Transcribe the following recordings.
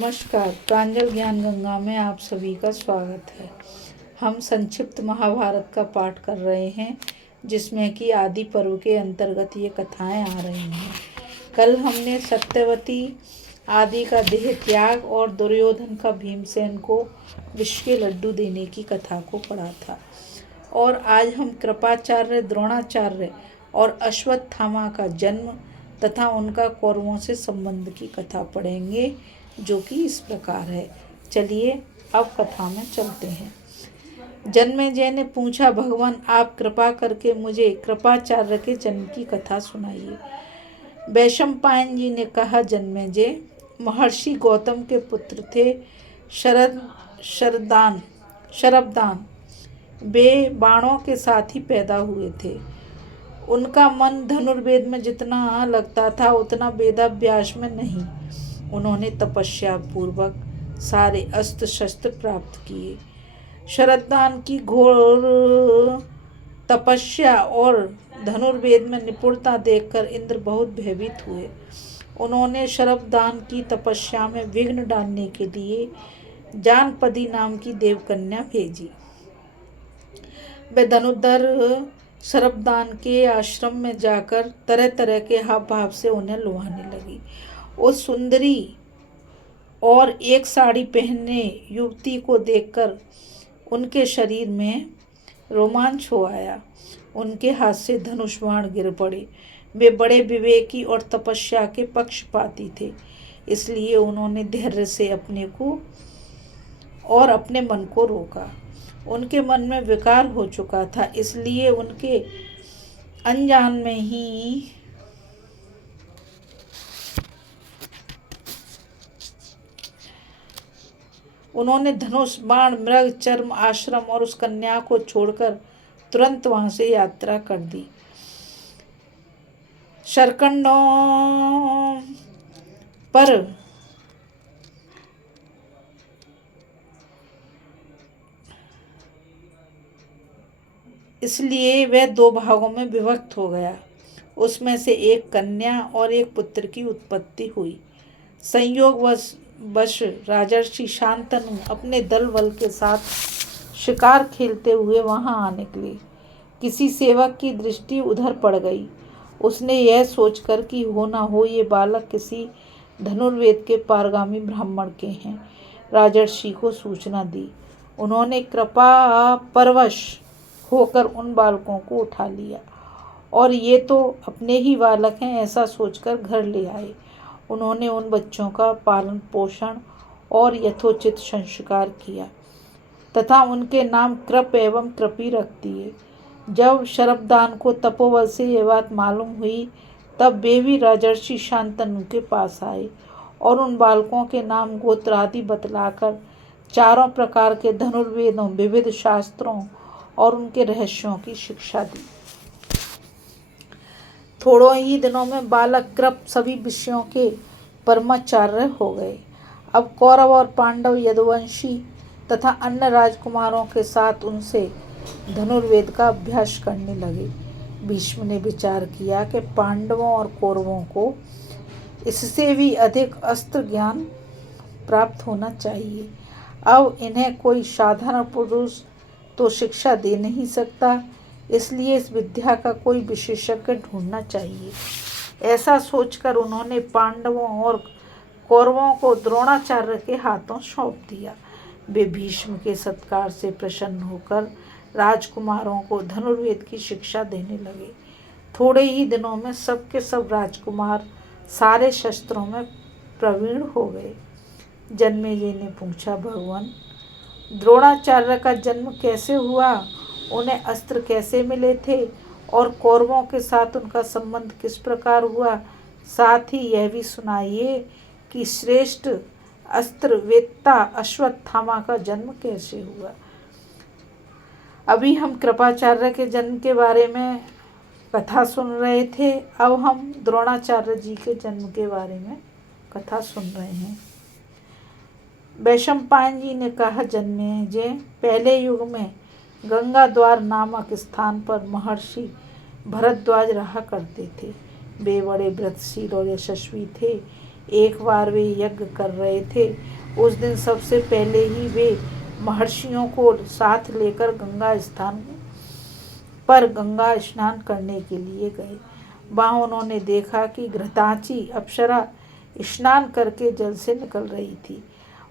नमस्कार, प्रांजल ज्ञान गंगा में आप सभी का स्वागत है। हम संक्षिप्त महाभारत का पाठ कर रहे हैं, जिसमें कि आदि पर्व के अंतर्गत ये कथाएं आ रही हैं। कल हमने सत्यवती आदि का देह त्याग और दुर्योधन का भीमसेन को विष के लड्डू देने की कथा को पढ़ा था, और आज हम कृपाचार्य, द्रोणाचार्य और अश्वत्थामा का जन्म तथा उनका कौरवों से संबंध की कथा पढ़ेंगे, जो कि इस प्रकार है। चलिए अब कथा में चलते हैं। जन्मेजय ने पूछा, भगवान आप कृपा करके मुझे कृपाचार्य के जन्म की कथा सुनाइए। वैशंपायन जी ने कहा, जन्मेजय महर्षि गौतम के पुत्र थे शरबदान। वे बाणों के साथ ही पैदा हुए थे। उनका मन धनुर्वेद में जितना लगता था उतना वेदाभ्यास में नहीं। उन्होंने तपस्या पूर्वक सारे अस्त्र शस्त्र प्राप्त किए। शरदान की घोर तपस्या और धनुर्वेद में निपुणता देखकर इंद्र बहुत भयभीत हुए। उन्होंने शरदान की तपस्या में विघ्न डालने के लिए जानपदी नाम की देवकन्या भेजी। वे धनुर्धर शरदान के आश्रम में जाकर तरह तरह के हाव भाव से उन्हें लुभाने लगी। उस सुंदरी और एक साड़ी पहने युवती को देखकर उनके शरीर में रोमांच हो आया। उनके हाथ से धनुष बाण गिर पड़े। वे बड़े विवेकी और तपस्या के पक्षपाती थे, इसलिए उन्होंने धैर्य से अपने मन को रोका। उनके मन में विकार हो चुका था, इसलिए उनके अनजान में ही उन्होंने धनुष बाण, मृग, चर्म, आश्रम और उस कन्या को छोड़कर तुरंत वहां से यात्रा कर दी। शरकंडों पर इसलिए वह दो भागों में विभक्त हो गया। उसमें से एक कन्या और एक पुत्र की उत्पत्ति हुई। संयोगवश राजर्षि शांतनु अपने दल बल के साथ शिकार खेलते हुए वहां आ निकले। किसी सेवक की दृष्टि उधर पड़ गई। उसने यह सोचकर कि हो न हो ये बालक किसी धनुर्वेद के पारगामी ब्राह्मण के हैं, राजर्षि को सूचना दी। उन्होंने कृपा परवश होकर उन बालकों को उठा लिया और ये तो अपने ही बालक हैं ऐसा सोचकर घर ले आए। उन्होंने उन बच्चों का पालन पोषण और यथोचित संस्कार किया तथा उनके नाम कृप एवं कृपी रख दिए। जब शरबदान को तपोबल से यह बात मालूम हुई, तब वे भी राजर्षि शांतनु के पास आए और उन बालकों के नाम गोत्र आदि बतलाकर चारों प्रकार के धनुर्वेदों, विविध शास्त्रों और उनके रहस्यों की शिक्षा दी। थोड़ों ही दिनों में बालक कृप सभी विषयों के परमाचार्य हो गए। अब कौरव और पांडव यदुवंशी तथा अन्य राजकुमारों के साथ उनसे धनुर्वेद का अभ्यास करने लगे। भीष्म ने विचार किया कि पांडवों और कौरवों को इससे भी अधिक अस्त्र ज्ञान प्राप्त होना चाहिए। अब इन्हें कोई साधारण पुरुष तो शिक्षा दे नहीं सकता, इसलिए इस विद्या का कोई विशेषज्ञ ढूंढना चाहिए। ऐसा सोचकर उन्होंने पांडवों और कौरवों को द्रोणाचार्य के हाथों सौंप दिया। वे भीष्म के सत्कार से प्रसन्न होकर राजकुमारों को धनुर्वेद की शिक्षा देने लगे। थोड़े ही दिनों में सबके सब राजकुमार सारे शस्त्रों में प्रवीण हो गए। जन्मेजय ने पूछा, भगवान द्रोणाचार्य का जन्म कैसे हुआ, उन्हें अस्त्र कैसे मिले थे और कौरवों के साथ उनका संबंध किस प्रकार हुआ, साथ ही यह भी सुनाइए कि श्रेष्ठ अस्त्र वेत्ता अश्वत्थामा का जन्म कैसे हुआ। अभी हम कृपाचार्य के जन्म के बारे में कथा सुन रहे थे, अब हम द्रोणाचार्य जी के जन्म के बारे में कथा सुन रहे हैं। वैशंपायन जी ने कहा, जन्मेजय पहले युग में गंगा द्वार नामक स्थान पर महर्षि भरद्वाज रहा करते थे। वे बड़े व्रतशील और यशस्वी थे। एक बार वे यज्ञ कर रहे थे। उस दिन सबसे पहले ही वे महर्षियों को साथ लेकर गंगा स्नान करने के लिए गए। वहां उन्होंने देखा कि घृताची अप्सरा स्नान करके जल से निकल रही थी।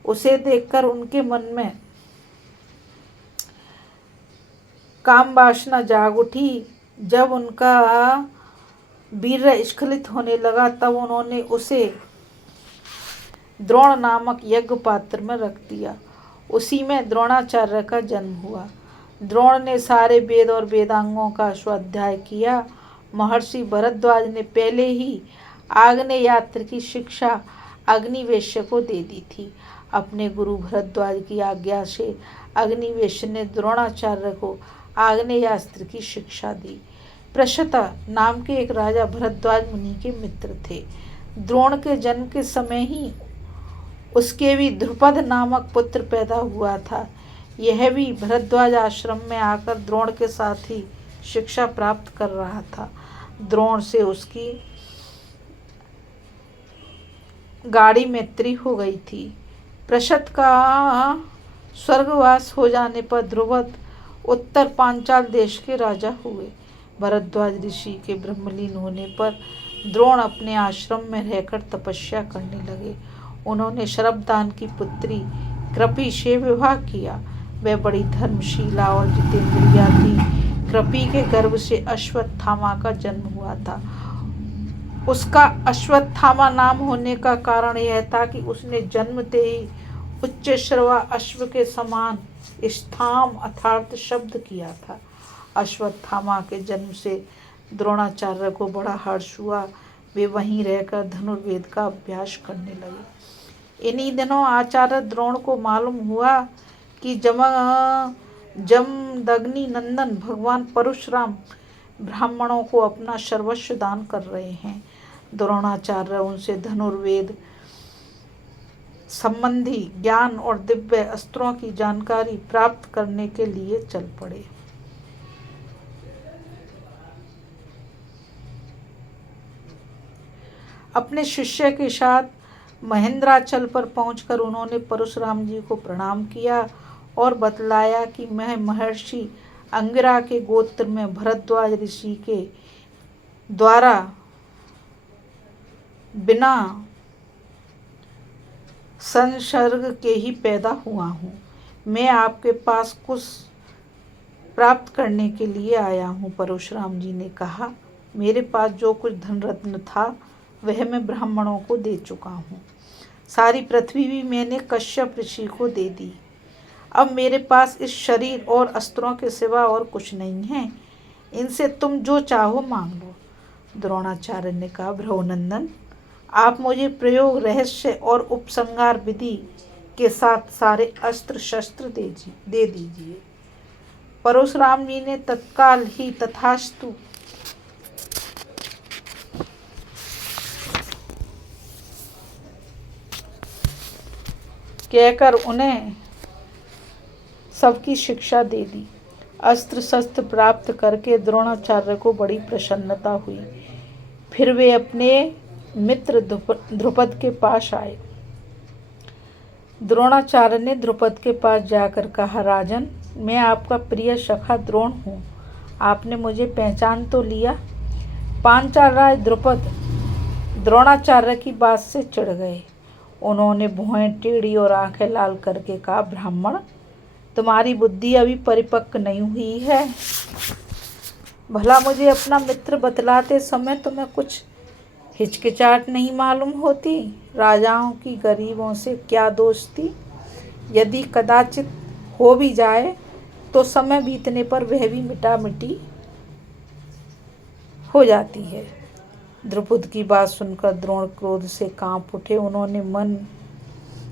उसे देखकर उनके मन में काम वासना जाग उठी। जब उनका वीर्य स्खलित होने लगा तब उन्होंने उसे द्रोण नामक यज्ञ पात्र में रख दिया। उसी में द्रोणाचार्य का जन्म हुआ। द्रोण ने सारे वेद और वेदांगों का स्वाध्याय किया। महर्षि भरद्वाज ने पहले ही आग्नेयास्त्र की शिक्षा अग्निवेश को दे दी थी। अपने गुरु भरद्वाज की आज्ञा से अग्निवेश ने द्रोणाचार्य को आग्नेयास्त्र की शिक्षा दी। प्रशत नाम के एक राजा भरद्वाज मुनि के मित्र थे। द्रोण के जन्म के समय ही उसके भी ध्रुपद नामक पुत्र पैदा हुआ था। यह भी भरद्वाज आश्रम में आकर द्रोण के साथ ही शिक्षा प्राप्त कर रहा था। द्रोण से उसकी गाढ़ी मैत्री हो गई थी। प्रशत का स्वर्गवास हो जाने पर ध्रुपद उत्तर पांचाल देश के राजा हुए। भरद्वाज ऋषि के ब्रह्मलीन होने पर द्रोण अपने आश्रम में रहकर तपस्या करने लगे। उन्होंने शरभदान की पुत्री कृपि से विवाह किया। वह बड़ी धर्मशीला और जितेंद्रिया थी। कृपि के गर्भ से अश्वत्थामा का जन्म हुआ था। उसका अश्वत्थामा नाम होने का कारण यह था कि उसने जन्मते ही उच्च श्रवा अश्व के समान स्थाम अर्थात शब्द किया था। अश्वत्थामा के जन्म से द्रोणाचार्य को बड़ा हर्ष हुआ। वे वहीं रहकर धनुर्वेद का अभ्यास करने लगे। इन्हीं दिनों आचार्य द्रोण को मालूम हुआ कि जमदग्नि नंदन भगवान परशुराम ब्राह्मणों को अपना सर्वस्व दान कर रहे हैं। द्रोणाचार्य उनसे धनुर्वेद संबंधी ज्ञान और दिव्य अस्त्रों की जानकारी प्राप्त करने के लिए चल पड़े। अपने शिष्य के साथ महेंद्राचल पर पहुंचकर उन्होंने परशुराम जी को प्रणाम किया और बतलाया कि मैं महर्षि अंगिरा के गोत्र में भरद्वाज ऋषि के द्वारा बिना संसर्ग के ही पैदा हुआ हूँ। मैं आपके पास कुछ प्राप्त करने के लिए आया हूँ। परशुराम जी ने कहा, मेरे पास जो कुछ धन रत्न था वह मैं ब्राह्मणों को दे चुका हूँ। सारी पृथ्वी भी मैंने कश्यप ऋषि को दे दी। अब मेरे पास इस शरीर और अस्त्रों के सिवा और कुछ नहीं है। इनसे तुम जो चाहो मांग लो। द्रोणाचार्य ने कहा, भ्रवनंदन, आप मुझे प्रयोग रहस्य और उपसंहार विधि के साथ सारे अस्त्र शस्त्र दे दीजिए। परशुराम जी ने तत्काल ही तथास्तु कहकर उन्हें सबकी शिक्षा दे दी। अस्त्र शस्त्र प्राप्त करके द्रोणाचार्य को बड़ी प्रसन्नता हुई। फिर वे अपने मित्र ध्रुपद के पास आए। द्रोणाचार्य ने ध्रुपद के पास जाकर कहा, राजन, मैं आपका प्रिय सखा द्रोण हूँ। आपने मुझे पहचान तो लिया। पांचाल राज ध्रुपद द्रोणाचार्य की बात से चिढ़ गए। उन्होंने भुएं टेढ़ी और आंखें लाल करके कहा, ब्राह्मण, तुम्हारी बुद्धि अभी परिपक्व नहीं हुई है। भला मुझे अपना मित्र बतलाते समय तुम्हें कुछ हिचकिचाहट नहीं मालूम होती? राजाओं की गरीबों से क्या दोस्ती? यदि कदाचित हो भी जाए तो समय बीतने पर वह भी मिटा मिटी हो जाती है। द्रुपद की बात सुनकर द्रोण क्रोध से कांप उठे। उन्होंने मन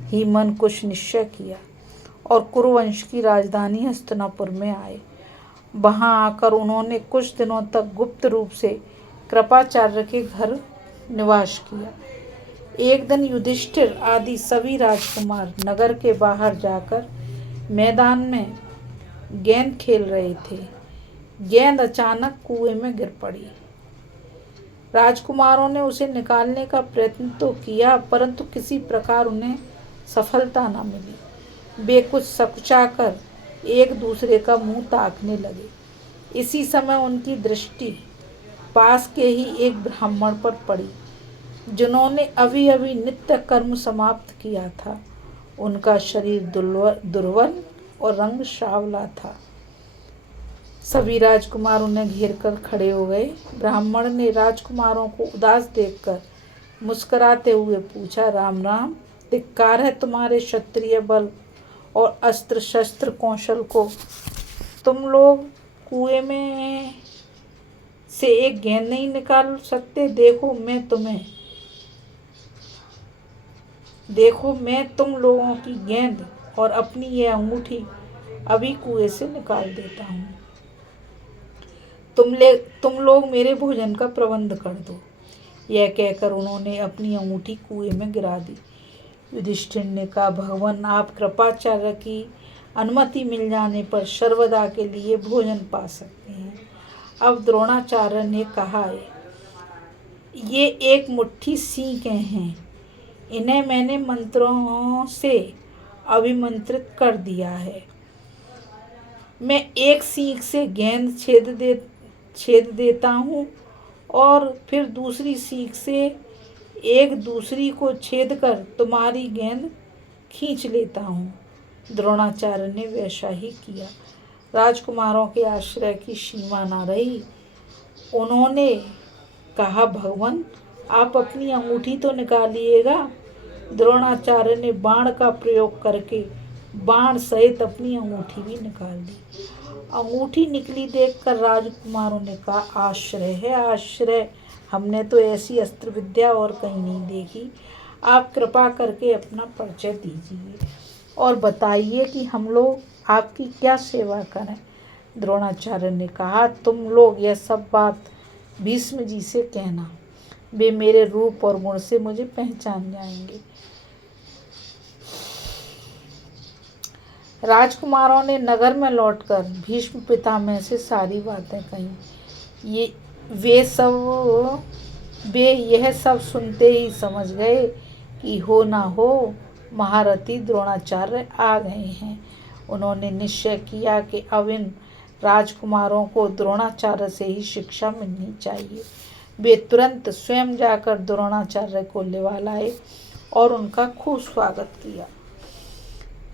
ही मन कुछ निश्चय किया और कुरुवंश की राजधानी हस्तिनापुर में आए। वहां आकर उन्होंने कुछ दिनों तक गुप्त रूप से कृपाचार्य के घर निवास किया। एक दिन युधिष्ठिर आदि सभी राजकुमार नगर के बाहर जाकर मैदान में गेंद खेल रहे थे। गेंद अचानक कुएं में गिर पड़ी। राजकुमारों ने उसे निकालने का प्रयत्न तो किया, परंतु किसी प्रकार उन्हें सफलता न मिली। वे कुछ सकुचाकर एक दूसरे का मुंह ताकने लगे। इसी समय उनकी दृष्टि पास के ही एक ब्राह्मण पर पड़ी, जिन्होंने अभी अभी नित्य कर्म समाप्त किया था। उनका शरीर दुर्बल और रंग सांवला था। सभी राजकुमार उन्हें घेर कर खड़े हो गए। ब्राह्मण ने राजकुमारों को उदास देखकर मुस्कुराते हुए पूछा, राम राम, धिक्कार है तुम्हारे क्षत्रिय बल और अस्त्र शस्त्र कौशल को। तुम लोग कुएं में से एक गेंद नहीं निकाल सकते। देखो मैं तुम लोगों की गेंद और अपनी ये अंगूठी अभी कुएं से निकाल देता हूँ। तुम लोग मेरे भोजन का प्रबंध कर दो। यह कहकर उन्होंने अपनी अंगूठी कुएं में गिरा दी। युधिष्ठिर ने कहा, भगवान, आप कृपाचार्य की अनुमति मिल जाने पर सर्वदा के लिए भोजन पा सकते हैं। अब द्रोणाचार्य ने कहा, ये एक मुट्ठी सींकें हैं, इन्हें मैंने मंत्रों से अभिमंत्रित कर दिया है। मैं एक सींक से गेंद छेद देता हूँ और फिर दूसरी सींक से एक दूसरी को छेद कर तुम्हारी गेंद खींच लेता हूँ। द्रोणाचार्य ने वैसा ही किया। राजकुमारों के आश्चर्य की सीमा न रही। उन्होंने कहा, भगवान, आप अपनी अंगूठी तो निकालिएगा। द्रोणाचार्य ने बाण का प्रयोग करके बाण सहित अपनी अंगूठी भी निकाल दी। अंगूठी निकली देखकर राजकुमारों ने कहा, आश्चर्य है, आश्चर्य, हमने तो ऐसी अस्त्र विद्या और कहीं नहीं देखी। आप कृपा करके अपना परिचय दीजिए और बताइए कि हम लोग आपकी क्या सेवा करें। द्रोणाचार्य ने कहा, तुम लोग यह सब बात भीष्म जी से कहना, वे मेरे रूप और गुण से मुझे पहचान जाएंगे। राजकुमारों ने नगर में लौटकर भीष्म पितामह से सारी बातें कहीं। वे यह सब सुनते ही समझ गए कि हो ना हो महारथी द्रोणाचार्य आ गए हैं। उन्होंने निश्चय किया कि अब इन राजकुमारों को द्रोणाचार्य से ही शिक्षा मिलनी चाहिए। वे तुरंत स्वयं जाकर द्रोणाचार्य को लिवा लाए और उनका खूब स्वागत किया।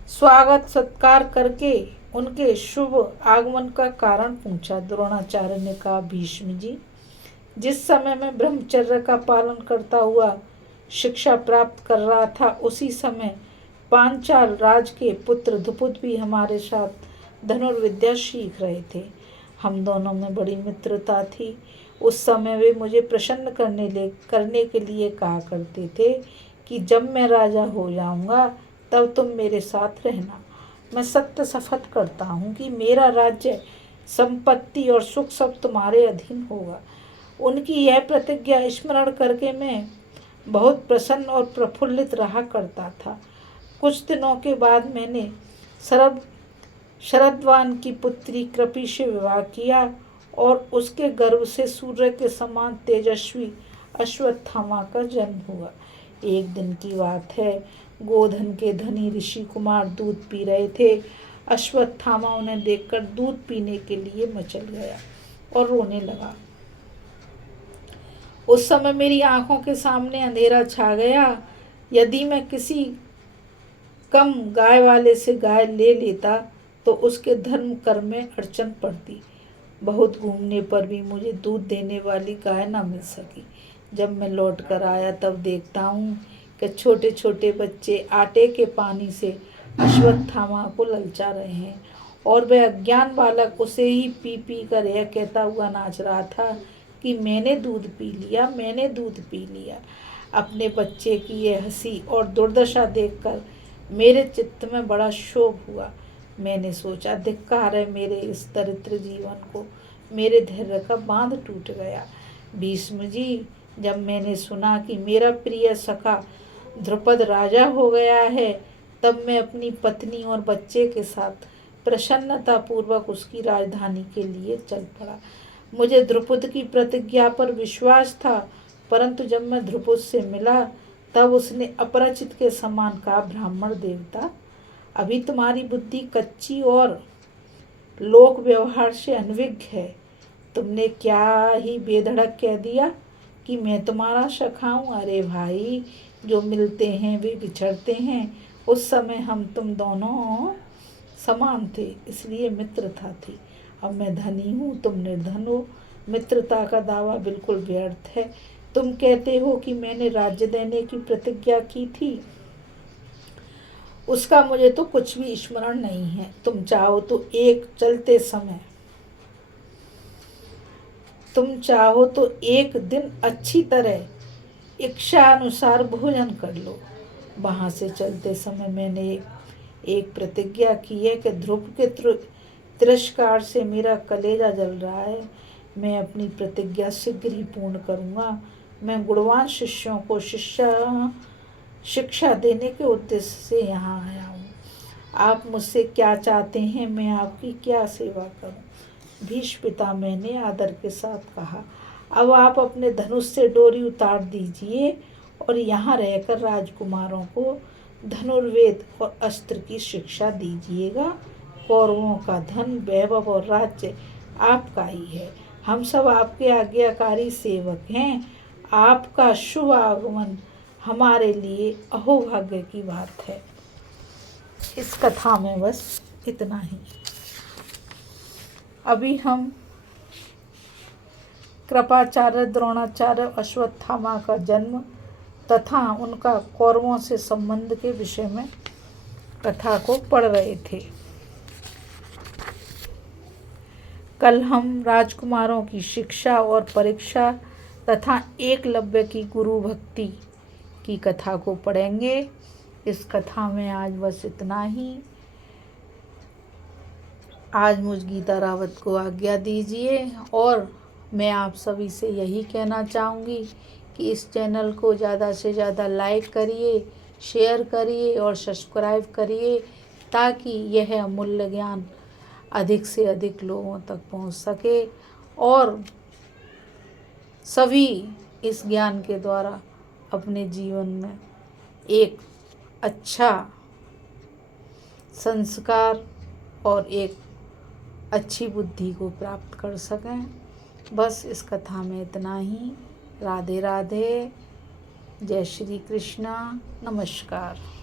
स्वागत सत्कार करके उनके शुभ आगमन का कारण पूछा। द्रोणाचार्य ने कहा, भीष्म जी, जिस समय मैं ब्रह्मचर्य का पालन करता हुआ शिक्षा प्राप्त कर रहा था, उसी समय पांचाल राज के पुत्र द्रुपद भी हमारे साथ धनुर्विद्या सीख रहे थे। हम दोनों में बड़ी मित्रता थी। उस समय वे मुझे प्रसन्न करने के लिए कहा करते थे कि जब मैं राजा हो जाऊंगा तब तुम मेरे साथ रहना। मैं सत्य शपथ करता हूँ कि मेरा राज्य, संपत्ति और सुख सब तुम्हारे अधीन होगा। उनकी यह प्रतिज्ञा स्मरण करके मैं बहुत प्रसन्न और प्रफुल्लित रहा करता था। कुछ दिनों के बाद मैंने शरद्वान की पुत्री कृपि से विवाह किया और उसके गर्भ से सूर्य के समान तेजस्वी अश्वत्थामा का जन्म हुआ। एक दिन की बात है, गोधन के धनी ऋषि कुमार दूध पी रहे थे। अश्वत्थामा उन्हें देखकर दूध पीने के लिए मचल गया और रोने लगा। उस समय मेरी आंखों के सामने अंधेरा छा गया। यदि मैं किसी कम गाय वाले से गाय ले लेता तो उसके धर्म कर्म में अड़चन पड़ती। बहुत घूमने पर भी मुझे दूध देने वाली गाय न मिल सकी। जब मैं लौट कर आया तब देखता हूँ कि छोटे छोटे बच्चे आटे के पानी से अश्वत्थामा को ललचा रहे हैं और वह अज्ञान बालक उसे ही पी पी कर यह कहता हुआ नाच रहा था कि मैंने दूध पी लिया, मैंने दूध पी लिया। अपने बच्चे की यह हंसी और दुर्दशा देखकर मेरे चित्त में बड़ा शोक हुआ। मैंने सोचा, धिक्कार है मेरे इस दरिद्र जीवन को, मेरे धैर्य का बांध टूट गया। भीष्म जी, जब मैंने सुना कि मेरा प्रिय सखा द्रुपद राजा हो गया है, तब मैं अपनी पत्नी और बच्चे के साथ प्रसन्नता पूर्वक उसकी राजधानी के लिए चल पड़ा। मुझे ध्रुपद की प्रतिज्ञा पर विश्वास था, परंतु जब मैं ध्रुपद से मिला तब उसने अपरिचित के समान कहा, ब्राह्मण देवता, अभी तुम्हारी बुद्धि कच्ची और लोक व्यवहार से अनभिज्ञ है। तुमने क्या ही बेधड़क कह दिया कि मैं तुम्हारा सखा हूँ। अरे भाई, जो मिलते हैं वे बिछड़ते हैं। उस समय हम तुम दोनों समान थे, इसलिए मित्रता थी। अब मैं धनी हूँ, तुम निर्धन हो। मित्रता का दावा बिल्कुल व्यर्थ है। तुम कहते हो कि मैंने राज्य देने की प्रतिज्ञा की थी, उसका मुझे तो कुछ भी स्मरण नहीं है। तुम चाहो तो एक दिन अच्छी तरह इच्छा अनुसार भोजन कर लो। वहाँ से चलते समय मैंने एक प्रतिज्ञा की है कि ध्रुव के तिरस्कार से मेरा कलेजा जल रहा है। मैं अपनी प्रतिज्ञा शीघ्र ही पूर्ण करूँगा। मैं गुणवान शिष्यों को शिक्षा देने के उद्देश्य से यहाँ आया हूँ। आप मुझसे क्या चाहते हैं, मैं आपकी क्या सेवा करूँ? भीष्म पितामह ने आदर के साथ कहा, अब आप अपने धनुष से डोरी उतार दीजिए और यहाँ रहकर राजकुमारों को धनुर्वेद और अस्त्र की शिक्षा दीजिएगा। कौरवों का धन, वैभव और राज्य आपका ही है। हम सब आपके आज्ञाकारी सेवक हैं। आपका शुभ आगमन हमारे लिए अहोभाग्य की बात है। इस कथा में बस इतना ही। अभी हम कृपाचार्य, द्रोणाचार्य, अश्वत्थामा का जन्म तथा उनका कौरवों से संबंध के विषय में कथा को पढ़ रहे थे। कल हम राजकुमारों की शिक्षा और परीक्षा तथा एकलव्य की गुरु भक्ति की कथा को पढ़ेंगे। इस कथा में आज बस इतना ही। आज मुझ गीता रावत को आज्ञा दीजिए और मैं आप सभी से यही कहना चाहूँगी कि इस चैनल को ज़्यादा से ज़्यादा लाइक करिए, शेयर करिए और सब्सक्राइब करिए, ताकि यह अमूल्य ज्ञान अधिक से अधिक लोगों तक पहुंच सके और सभी इस ज्ञान के द्वारा अपने जीवन में एक अच्छा संस्कार और एक अच्छी बुद्धि को प्राप्त कर सकें। बस इस कथा में इतना ही। राधे राधे। जय श्री कृष्णा। नमस्कार।